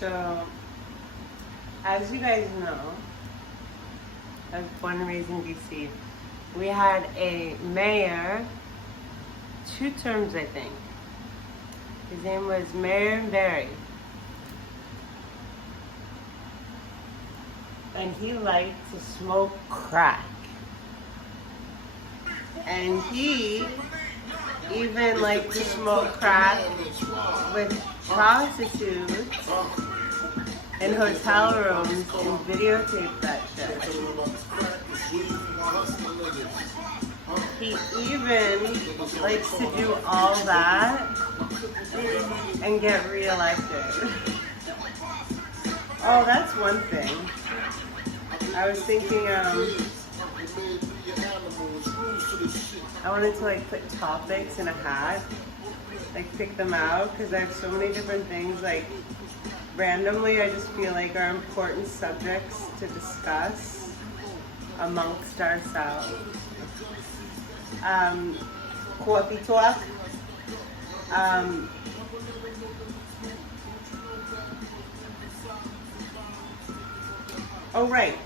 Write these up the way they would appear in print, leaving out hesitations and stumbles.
So, as you guys know, I was born and raised in DC. We had a mayor, 2 terms I think. His name was Mayor Barry. And he liked to smoke crack. And he even liked to smoke crack with prostitutes in hotel rooms and videotape that shit. He even likes to do all that and get reelected. Oh, that's one thing. I was thinking, I wanted to like put topics in a hat, like pick them out, because I have so many different things, like randomly I just feel like are important subjects to discuss amongst ourselves. Coffee talk. Oh right,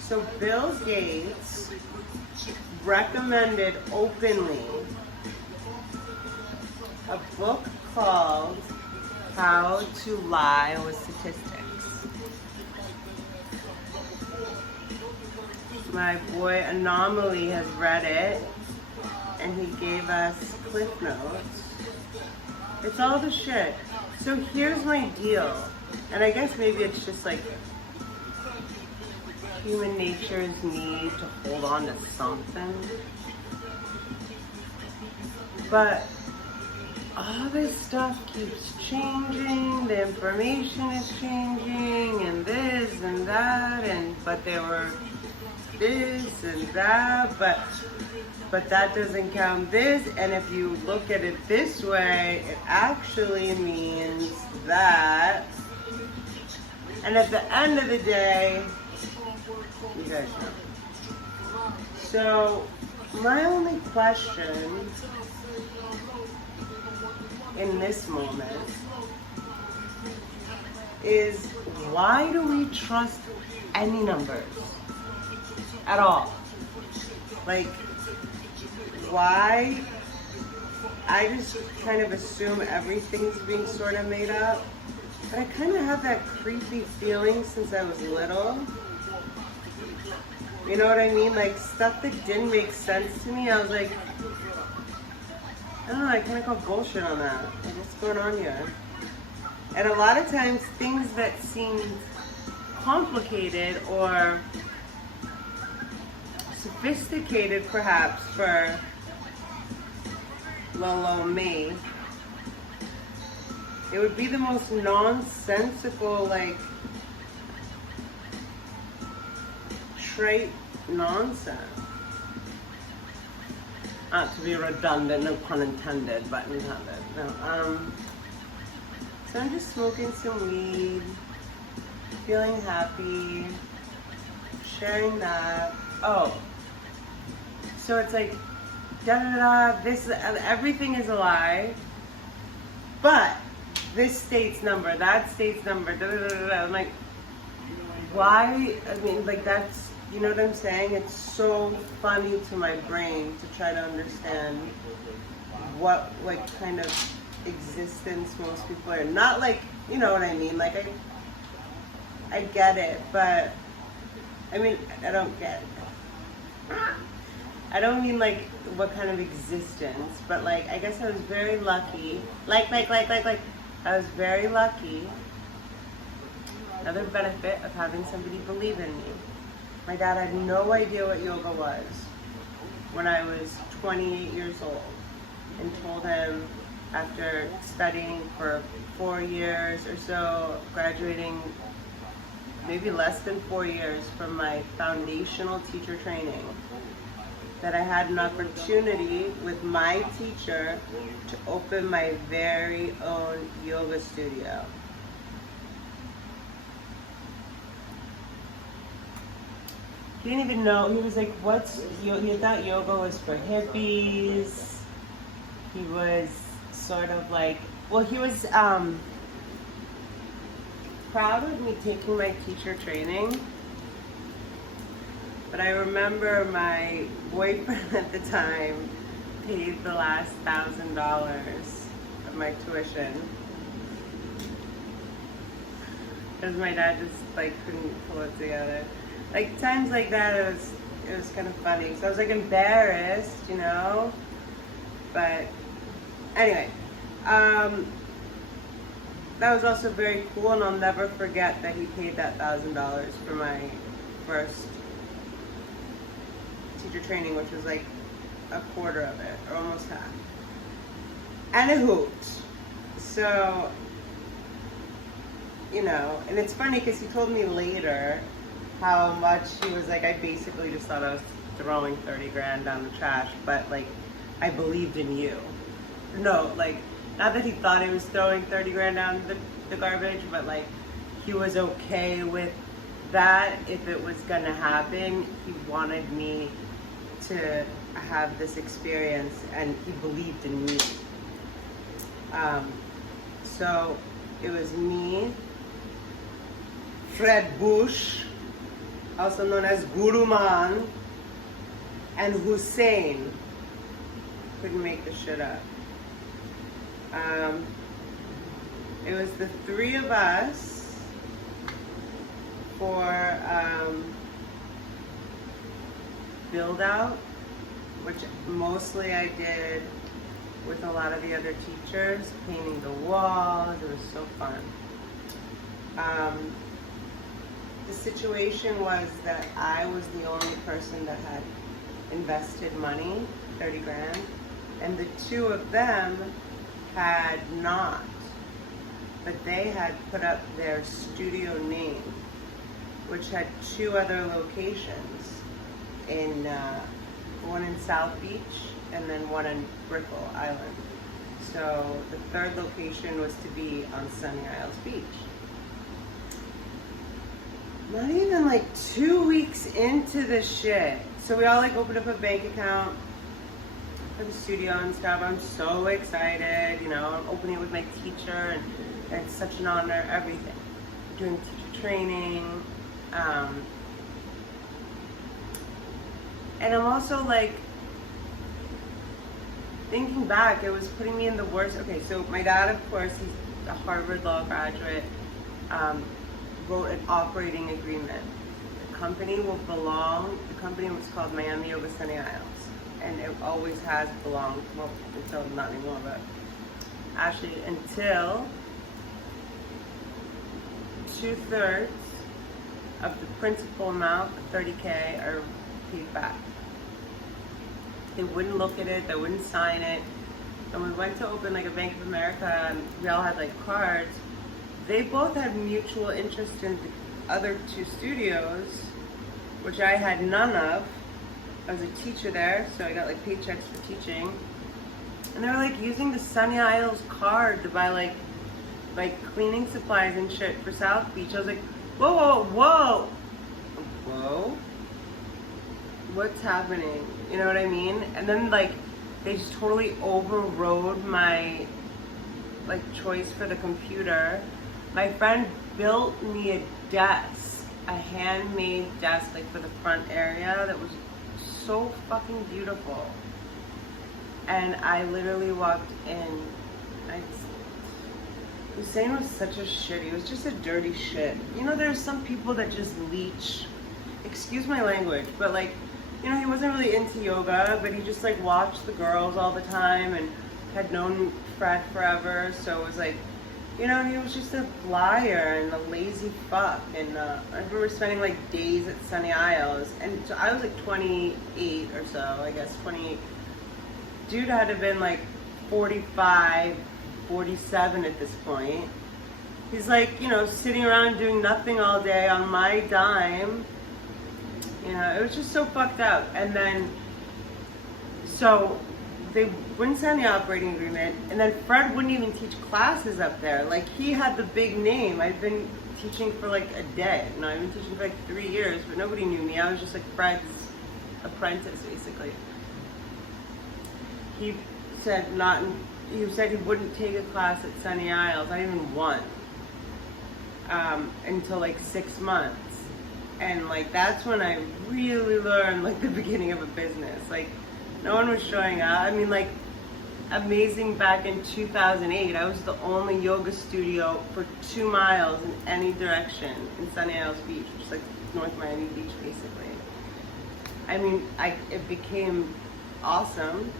so Bill Gates recommended openly a book called How to Lie with Statistics. My boy Anomaly has read it and he gave us cliff notes. It's all the shit. So here's my deal, and I guess maybe it's just like human nature's need to hold on to something. But all this stuff keeps changing, the information is changing, and this and that, but there were this and that, but that doesn't count this, and if you look at it this way, it actually means that. And at the end of the day, you guys know. So, my only question in this moment is, why do we trust any numbers at all? Like, why? I just kind of assume everything's being sort of made up. But I kind of have that creepy feeling since I was little. You know what I mean? Like, stuff that didn't make sense to me, I was like, I don't know, I kind of call bullshit on that. Like, what's going on here? And a lot of times, things that seem complicated or sophisticated, perhaps, for little old me, it would be the most nonsensical, like, trite nonsense. Not to be redundant, no pun intended, but intended. No. So I'm just smoking some weed, feeling happy, sharing that. Oh, so it's like da da da. This everything is a lie, but this state's number, that state's number, da da da da. I'm like, why? I mean, like, that's. You know what I'm saying? It's so funny to my brain to try to understand what, like, kind of existence most people are. Not like, you know what I mean? Like, I get it, but, I mean, I don't get it. I don't mean, like, what kind of existence, but, like, I guess I was very lucky. Like, I was very lucky. Another benefit of having somebody believe in me. My dad had no idea what yoga was when I was 28 years old, and told him after studying for 4 years or so, graduating maybe less than 4 years from my foundational teacher training, that I had an opportunity with my teacher to open my very own yoga studio. He didn't even know. He was like, he thought yoga was for hippies. He was sort of like, well, he was proud of me taking my teacher training, but I remember my boyfriend at the time paid the last $1,000 of my tuition because my dad just like couldn't pull it together. Like times like that, it was kind of funny. So I was like embarrassed, you know. But anyway, that was also very cool, and I'll never forget that he paid that $1,000 for my first teacher training, which was like a quarter of it, or almost half. And a hoot. So, you know, and it's funny because he told me later how much he was like, I basically just thought I was throwing 30 grand down the trash, but like, I believed in you. No, like, not that he thought he was throwing 30 grand down the garbage, but like, he was okay with that if it was gonna happen. He wanted me to have this experience, and he believed in me. So it was me, Fred Bush, also known as Guru Man, and Hussein. Couldn't make this shit up. It was the three of us for build out, which mostly I did with a lot of the other teachers, painting the walls. It was so fun. The situation was that I was the only person that had invested money, 30 grand, and the two of them had not, but they had put up their studio name, which had two other locations, in one in South Beach and then one in Brickell Island. So the third location was to be on Sunny Isles Beach. Not even like 2 weeks into the shit. So we all like opened up a bank account for the studio and stuff. I'm so excited, you know, I'm opening it with my teacher, and it's such an honor, everything. Doing teacher training. And I'm also like, thinking back, it was putting me in the worst. Okay, so my dad, of course, he's a Harvard Law graduate, wrote an operating agreement. The company will belong, the company was called Miami Yoga Sunny Isles, and it always has belonged, well, until not anymore, but actually until 2/3 of the principal amount, the 30K, are paid back. They wouldn't look at it, they wouldn't sign it. And we went to open like a Bank of America, and we all had like cards. They both had mutual interest in the other two studios, which I had none of. I was a teacher there, so I got like paychecks for teaching. And they were like using the Sunny Isles card to buy like cleaning supplies and shit for South Beach. I was like, whoa, whoa, whoa, whoa. What's happening? You know what I mean? And then like they just totally overrode my like choice for the computer. My friend built me a desk, a handmade desk like for the front area that was so fucking beautiful. And I literally walked in. Hussein was such a shit. He was just a dirty shit. You know, there's some people that just leech. Excuse my language, but like, you know, he wasn't really into yoga, but he just like watched the girls all the time and had known Fred forever. So it was like, you know, he was just a liar and a lazy fuck. And I remember spending like days at Sunny Isles, and so I was like 28 or so, I guess 28. Dude had to have been like 45, 47 at this point. He's like, you know, sitting around doing nothing all day on my dime. You know, it was just so fucked up. And then, so they wouldn't sign the operating agreement, and then Fred wouldn't even teach classes up there. Like, he had the big name. I've been teaching for like a day. You know, I've been teaching for like 3 years, but nobody knew me. I was just like Fred's apprentice, basically. He said he wouldn't take a class at Sunny Isles, not even one. until like 6 months. And like that's when I really learned like the beginning of a business. Like no one was showing up. I mean, like amazing, back in 2008, I was the only yoga studio for 2 miles in any direction in Sunny Isles Beach, which is like North Miami Beach basically. I mean, it became awesome.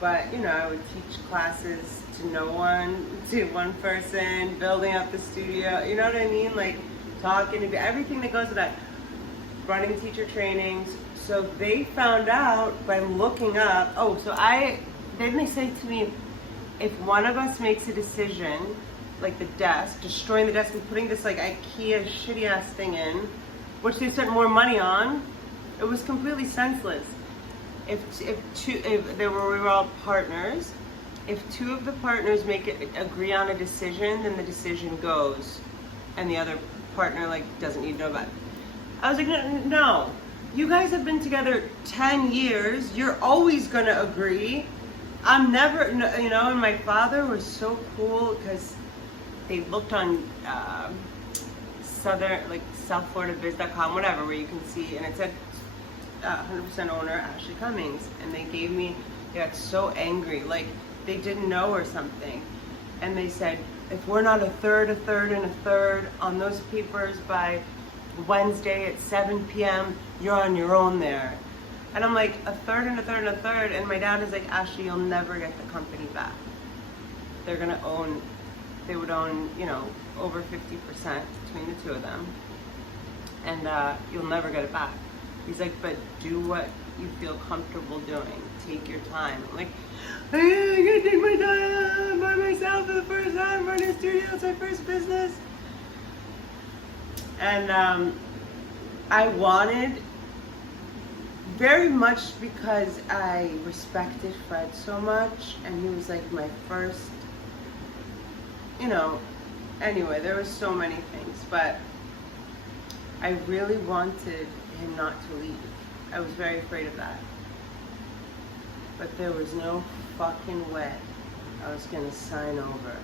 But you know, I would teach classes to no one, to one person, building up the studio, you know what I mean? Like talking to everything that goes with that, running teacher trainings. So they found out by looking up, then they say to me, if one of us makes a decision, like the desk, destroying the desk and putting this like IKEA shitty ass thing in, which they spent more money on, it was completely senseless. We were all partners. If 2 of the partners agree on a decision, then the decision goes, and the other partner like doesn't need to know about it. I was like, no. You guys have been together 10 years. You're always gonna agree. I'm never, you know. And my father was so cool because they looked on SouthFloridaBiz.com, whatever, where you can see, and it said 100% owner Ashley Cummings, and they got so angry, like they didn't know or something, and they said, if we're not a third, and a third on those papers by Wednesday at 7 p.m., you're on your own there. And I'm like, a third, and a third, and a third, and my dad is like, Ashley, you'll never get the company back. They would own, you know, over 50% between the 2 of them, and you'll never get it back. He's like, but do what you feel comfortable doing. Take your time. I'm like, I gotta take my time by myself for the first time, running a studio. It's my first business. And I wanted, very much because I respected Fred so much, and he was like my first, you know, anyway, there was so many things, but I really wanted him not to leave. I was very afraid of that. But there was no fucking way I was gonna sign over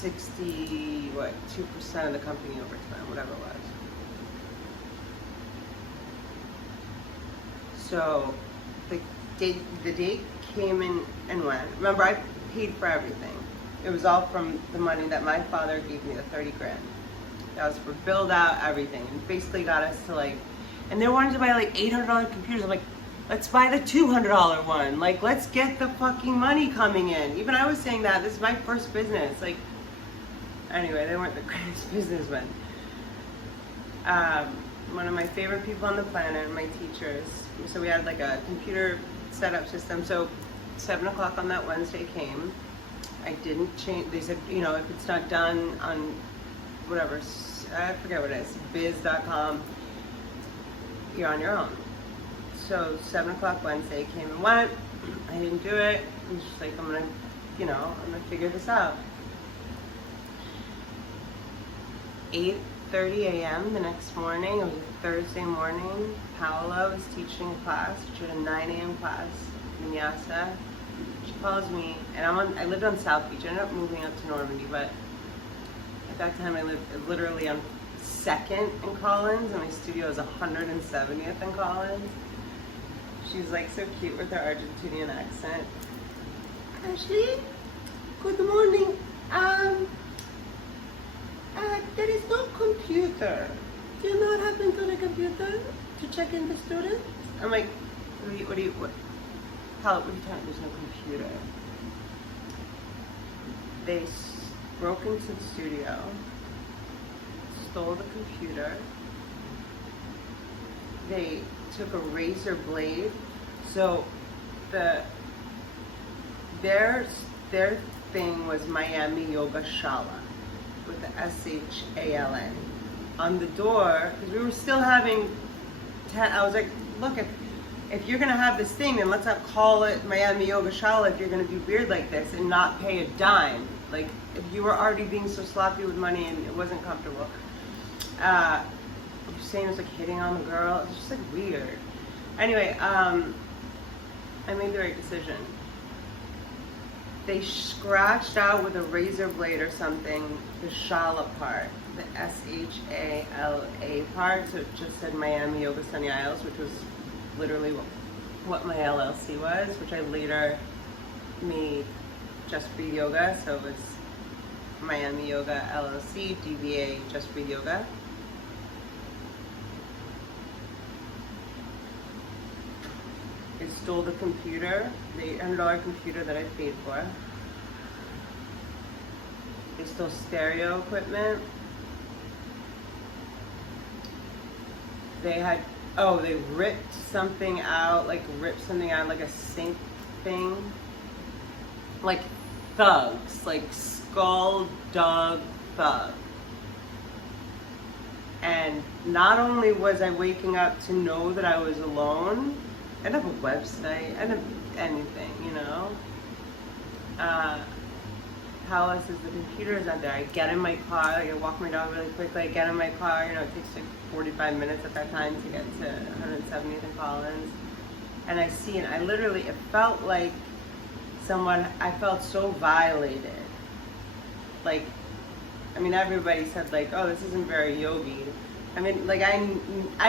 2% of the company over time, whatever it was. So the date came in and went. Remember, I paid for everything. It was all from the money that my father gave me, the 30 grand. That was for build out, everything, and basically got us to like, and they wanted to buy like $800 computers. I'm like, let's buy the $200 one. Like, let's get the fucking money coming in. Even I was saying that, this is my first business. Like, anyway, they weren't the greatest businessmen. One of my favorite people on the planet, my teachers. So we had like a computer setup system. So 7 o'clock on that Wednesday came. I didn't change. They said, you know, if it's not done on whatever, I forget what it is, biz.com, you're on your own. So 7 o'clock Wednesday came and went. I didn't do it. I was just like, I'm gonna figure this out. 8:30 a.m. the next morning, it was a Thursday morning, Paola was teaching a class. She had a 9 a.m. class, Vinyasa. She calls me, and I lived on South Beach. I ended up moving up to Normandy, but at that time I lived literally on 2nd and Collins, and my studio was 170th and Collins. She's like so cute with her Argentinian accent. Ashley, good morning. There is no computer. Do you know what happened to the computer to check in the students? I'm like, what? How? What are you talking? There's no computer. They broke into the studio, stole the computer. They took a razor blade. So their thing was Miami Yoga Shala with the SHALN on the door, because we were still having. I was like, look, if you're gonna have this thing, then let's not call it Miami Yoga Shala if you're gonna be weird like this and not pay a dime. Like, if you were already being so sloppy with money and it wasn't comfortable. You're saying it was like hitting on the girl. It's just like weird. Anyway, I made the right decision. they scratched out with a razor blade or something the Shala part, the S-H-A-L-A part, so it just said Miami Yoga Sunny Isles, which was literally what my LLC was, which I later made Just Breathe Yoga, so it's Miami Yoga LLC, DBA Just Breathe Yoga. They stole the computer, the $800 computer that I paid for. They stole stereo equipment. They ripped something out, like a sink thing. Like thugs, like skull-dug thug. And not only was I waking up to know that I was alone, I didn't have a website, I didn't have anything, you know? How else is the computer is not there? I get in my car, like I walk my dog really quickly, I get in my car, you know, it takes like 45 minutes at that time to get to 170th and Collins. And I see, and I literally, it felt like I felt so violated. Like, I mean, everybody said like, oh, this isn't very yogi. I mean, like I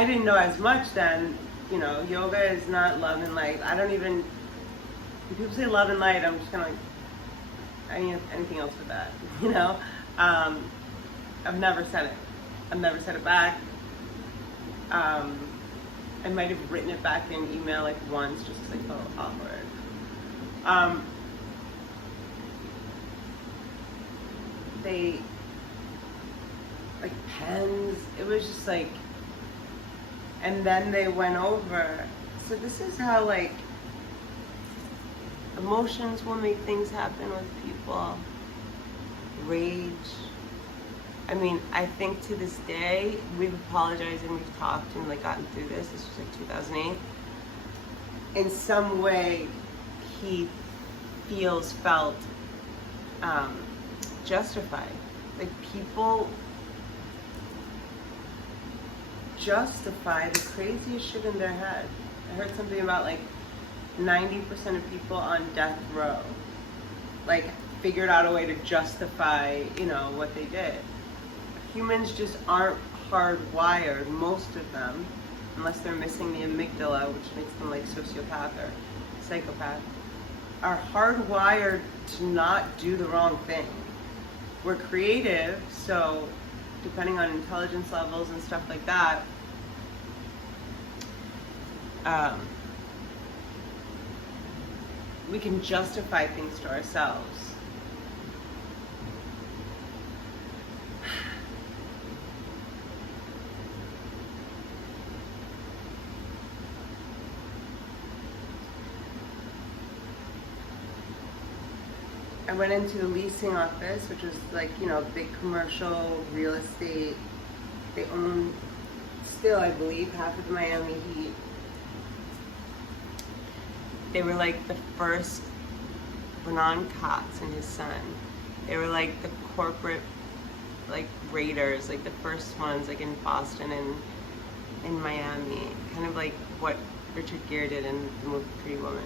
didn't know as much then, you know, yoga is not love and light. I don't even, when people say love and light, I'm just kind of like, I need anything else with that, you know? I've never said it. I've never said it back. I might have written it back in email like once, just because I felt awkward. They, like pens, it was just like, and then they went over. So this is how like emotions will make things happen with people. Rage. I mean, I think to this day, we've apologized and we've talked and like gotten through this. This was like 2008. In some way, he felt justified. Like people justify the craziest shit in their head. I heard something about like 90% of people on death row, like figured out a way to justify, you know, what they did. Humans just aren't hardwired, most of them, unless they're missing the amygdala, which makes them like sociopath or psychopath, are hardwired to not do the wrong thing. We're creative, so depending on intelligence levels and stuff like that, we can justify things to ourselves. I went into the leasing office, which was like, you know, big commercial real estate. They own still, I believe, half of the Miami Heat. They were like the first, Bernard Katz and his son, they were like the corporate like raiders, like the first ones like in Boston and in Miami, kind of like what Richard Gere did in the movie Pretty Woman.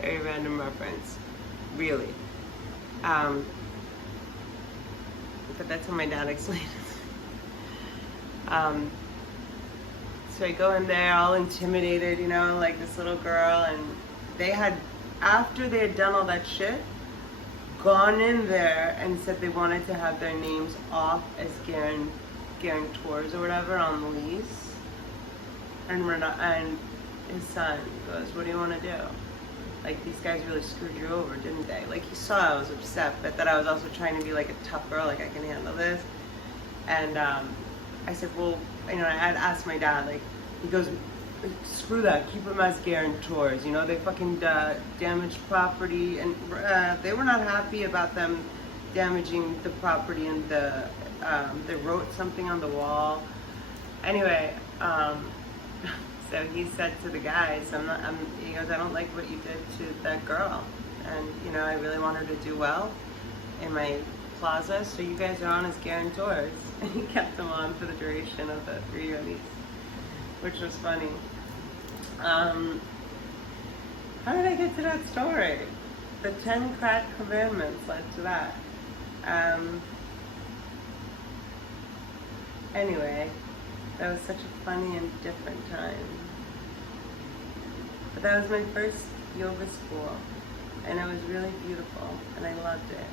Very random reference, really. But that's how my dad explained it. So I go in there all intimidated, you know, like this little girl, and they had, after they had done all that shit, gone in there and said they wanted to have their names off as guarantors or whatever on the lease. And his son goes, what do you want to do? Like, these guys really screwed you over, didn't they? Like, he saw I was upset, but that I was also trying to be like a tough girl, like I can handle this. And I said, well, you know, I had asked my dad, like, he goes, screw that, keep them as guarantors, you know, they fucking damaged property, and they were not happy about them damaging the property, and they wrote something on the wall. Anyway, so he said to the guys, he goes, I don't like what you did to that girl, and you know, I really want her to do well in my plaza, so you guys are on as guarantors. And he kept them on for the duration of the 3-year lease, which was funny. How did I get to that story? The 10 crack commandments led to that. Anyway, that was such a funny and different time. But that was my first yoga school, and it was really beautiful, and I loved it.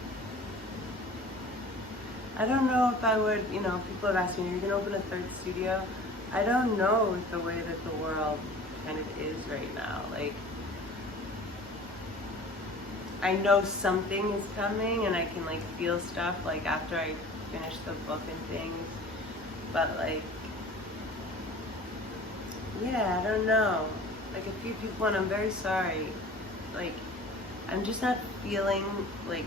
I don't know if I would, people have asked me, are you going to open a third studio? I don't know with the way that the world kind of is right now. Like, I know something is coming, and I can, like, feel stuff, like, after I finish the book and things. But, like, yeah, I don't know. Like, a few people, and I'm very sorry. Like, I'm just not feeling, like,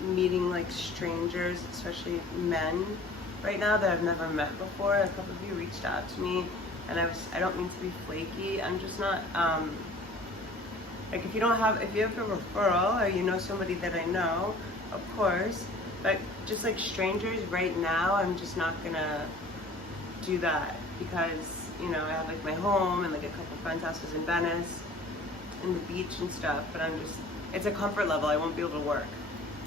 meeting, like, strangers, especially men, right now that I've never met before. A couple of you reached out to me, and I don't mean to be flaky. I'm just not, like, if you have a referral, or you know somebody that I know, of course, but just, like, strangers right now, I'm just not gonna do that, because, I have, like, my home and, like, a couple friends' houses in Venice and the beach and stuff, but it's a comfort level. I won't be able to work.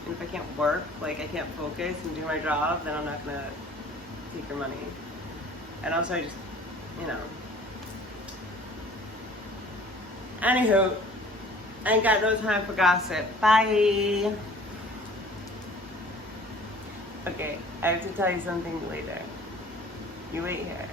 And if I can't work, like, I can't focus and do my job, then I'm not gonna take your money. And also, I just, Anywho, I ain't got no time for gossip. Bye. Okay, I have to tell you something later. You wait here.